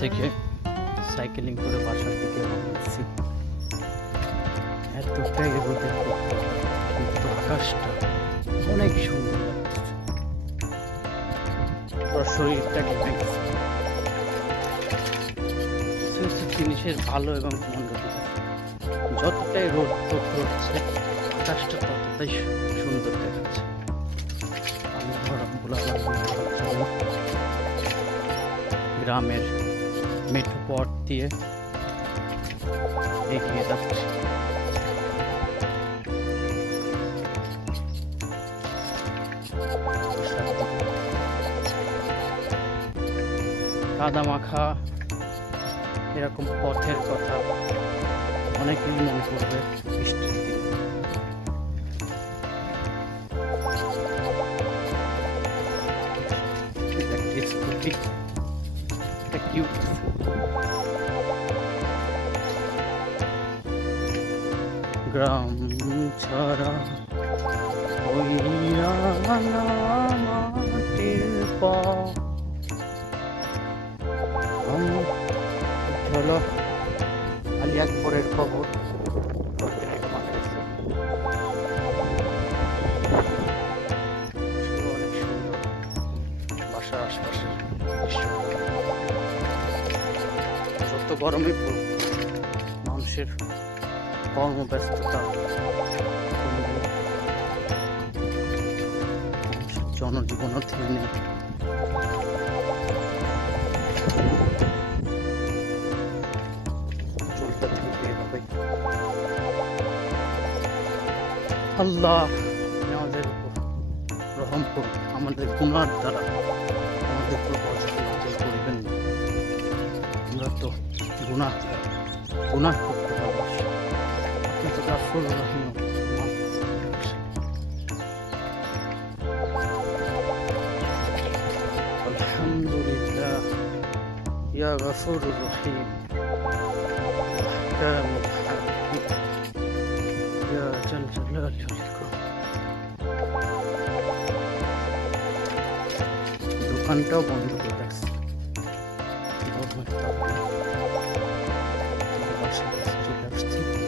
থেকে সাইকেলিং করে বাসার দিকে রওনা এতটাই রোদের কিন্তু আকাশটা অনেক সুন্দর লাগছে। শরীরটা কেটে গেছে। কিছু কিছু জিনিসের ভালো এবং মন্দ দিক আছে। যতটাই রোদ হচ্ছে আকাশটা ততটাই সুন্দর দেখাচ্ছে। গ্রামের মেঠো পথ দিয়ে এগিয়ে যাচ্ছে। কাদা মাখা এরকম পথের কথা অনেকেই মনে করবে বৃষ্টির দিনে। গ্রাম ছাড়া ওই মাটির পথ হলো আলী আকবরের খবর। অনেক সুন্দর বাসার আশপাশের দৃশ্য। যত গরমে মানুষের কর্মব্যস্ততা জনজীবনও থেমে নেই। আল্লাহ আমাদের উপর রহম করুন, আমাদের গুনার দ্বারা আমাদের উপর গজব নাযিল করিবেন না। আমরা তো গুনাহ করতে ভালোবাসি, কিন্তু গাফুর রহিম। আলহামদুলিল্লাহ ইয়া গাফুর রহিম দোকানটাও বন্ধ করে রাখছে। চলে আসছি।